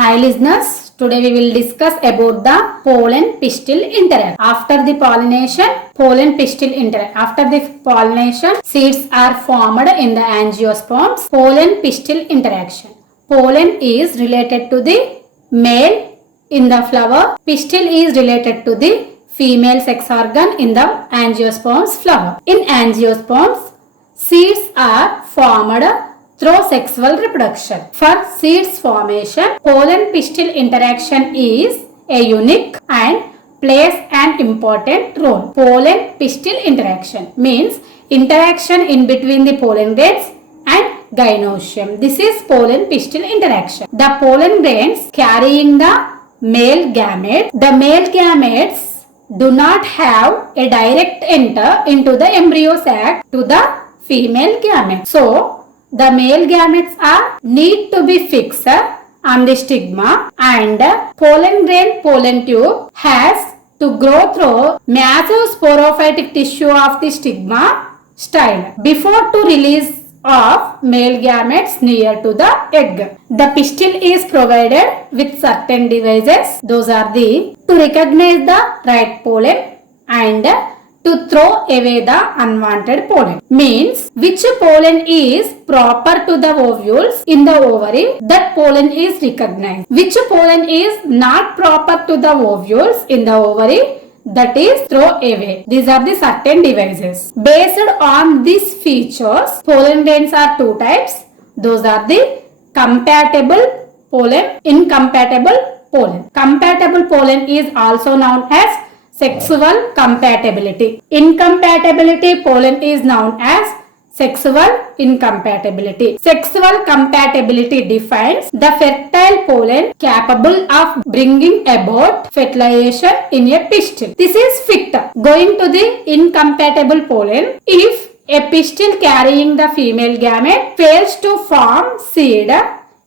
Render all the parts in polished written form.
Hi listeners, today we will discuss about the pollen-pistil interaction. After the pollination, seeds are formed in the angiosperms. Pollen-pistil interaction. Pollen is related to the male in the flower. Pistil is related to the female sex organ in the angiosperms flower. In angiosperms, seeds are formed through sexual reproduction. For seeds formation, pollen-pistil interaction is a unique and plays an important role. Pollen-pistil interaction means interaction in between the pollen grains and gynoecium. This is pollen-pistil interaction. The pollen grains carrying the male gamete. The male gametes do not have a direct enter into the embryo sac to the female gamete. So, the male gametes are need to be fixed on the stigma, and pollen grain pollen tube has to grow through massive sporophytic tissue of the stigma style before to release of male gametes near to the egg. The pistil is provided with certain devices. Those are the to recognize the right pollen and to throw away the unwanted pollen. Means which pollen is proper to the ovules in the ovary, that pollen is recognized. Which pollen is not proper to the ovules in the ovary, that is throw away. These are the certain devices. Based on these features, pollen grains are two types. Those are the compatible pollen, incompatible pollen. Compatible pollen is also known as sexual compatibility. Incompatibility pollen is known as sexual incompatibility. Sexual compatibility defines the fertile pollen capable of bringing about fertilization in a pistil. This is fit. Going to the incompatible pollen, if a pistil carrying the female gamete fails to form seed,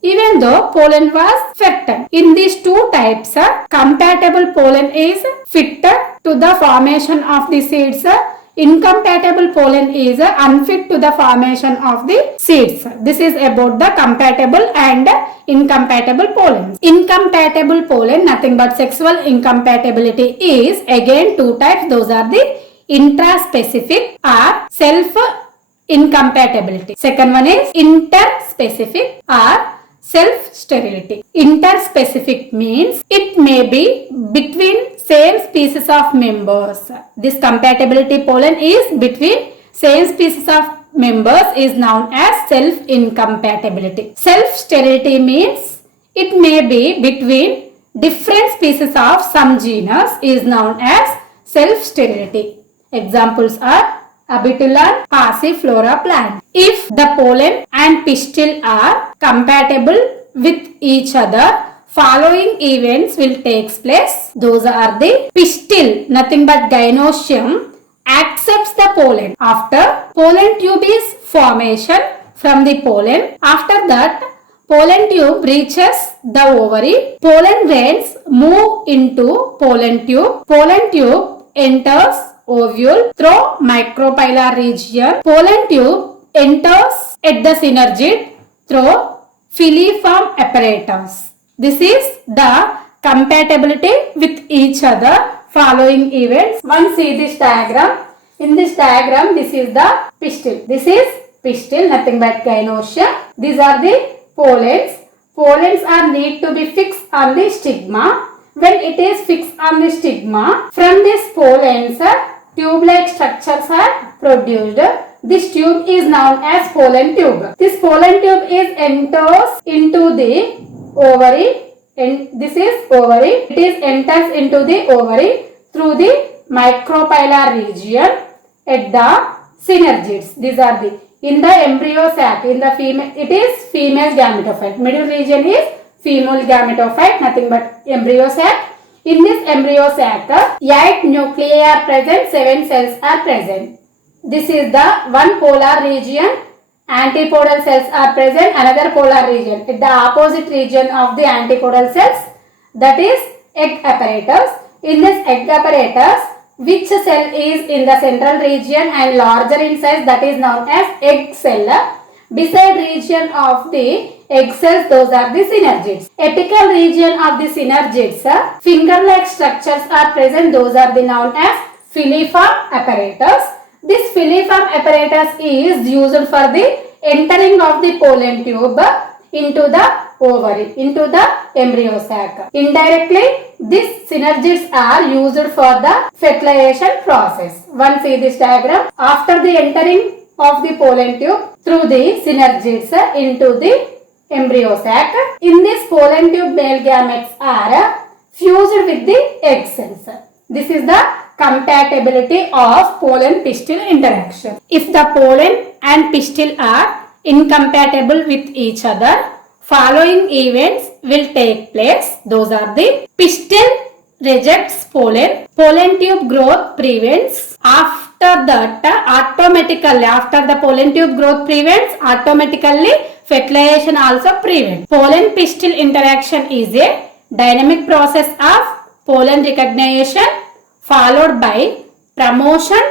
even though pollen was fertile. In these two types, compatible pollen is fit to the formation of the seeds. Incompatible pollen is unfit to the formation of the seeds. This is about the compatible and incompatible pollen. Incompatible pollen, nothing but sexual incompatibility, is again two types. Those are the intraspecific or self-incompatibility. Second one is interspecific or self-sterility. Interspecific means it may be between same species of members. This compatibility pollen is between same species of members is known as self-incompatibility. Self-sterility means it may be between different species of some genus is known as self-sterility. Examples are Abetulan passiflora plant. If the pollen and pistil are compatible with each other, following events will take place. Those are the pistil, nothing but gynoecium, accepts the pollen. After pollen tube is formation from the pollen. After that, pollen tube reaches the ovary. Pollen grains move into pollen tube. Pollen tube enters ovule through micropylar region. Pollen tube enters at the synergid through filiform apparatus. This is the compatibility with each other following events. One see this diagram. In this diagram, this is the pistil. This is pistil, nothing but gynoecium. These are the pollens. Pollens are need to be fixed on the stigma. When it is fixed on the stigma, from these pollens, tube-like structures are produced. This tube is known as pollen tube. This pollen tube is enters into the ovary, and this is ovary. It is enters into the ovary through the micropylar region at the synergids. These are the in the embryo sac. In the female, it is female gametophyte. Middle region is female gametophyte, nothing but embryo sac. In this embryo sac, 8 nuclei are present, 7 cells are present. This is the one polar region. Antipodal cells are present, another polar region. At the opposite region of the antipodal cells, that is egg apparatus. In this egg apparatus, which cell is in the central region and larger in size, that is known as egg cell. Beside region of the egg cells, those are the synergids. Apical region of the synergids, finger-like structures are present, those are the known as filiform apparatus. This filiform apparatus is used for the entering of the pollen tube into the ovary, into the embryo sac. Indirectly, these synergids are used for the fertilization process. One see this diagram. After the entering of the pollen tube through the synergids into the embryo sac, in this pollen tube male gametes are fused with the egg cells. This is the compatibility of pollen pistil interaction. If the pollen and pistil are incompatible with each other, following events will take place. Those are the pistil rejects pollen, pollen tube growth prevents. After that, automatically, after the pollen tube growth prevents, automatically fertilization also prevents. Pollen pistil interaction is a dynamic process of pollen recognition followed by promotion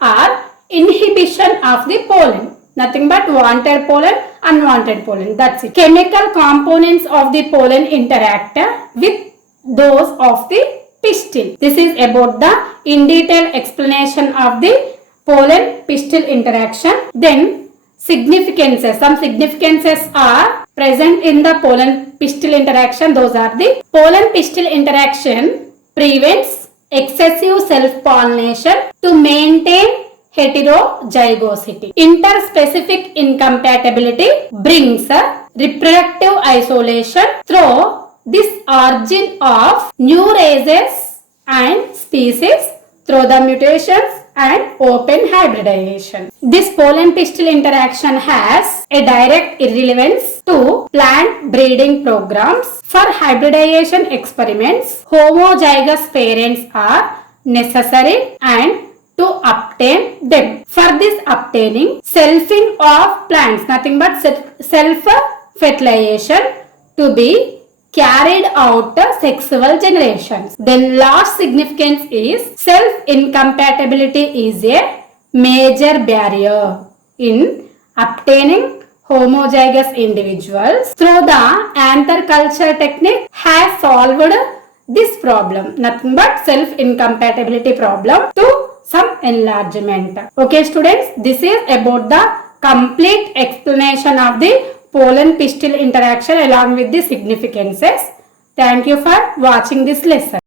or inhibition of the pollen. Nothing but wanted pollen, unwanted pollen. That's it. Chemical components of the pollen interact with those of the pistil. This is about the in detail explanation of the pollen pistil interaction. Then significances. Some significances are present in the pollen pistil interaction. Those are the pollen pistil interaction prevents excessive self-pollination to maintain heterozygosity. Interspecific incompatibility brings reproductive isolation through this origin of new races and species through the mutations and open hybridization. This pollen pistil interaction has a direct irrelevance to plant breeding programs. For hybridization experiments, homozygous parents are necessary and to obtain them. For this obtaining, selfing of plants, nothing but self-fertilization to be carried out sexual generations. Then last significance is self-incompatibility is a major barrier in obtaining homozygous individuals. Through the anther culture technique has solved this problem, nothing but self-incompatibility problem to some enlargement. Okay students, this is about the complete explanation of the pollen pistil interaction along with the significances. Thank you for watching this lesson.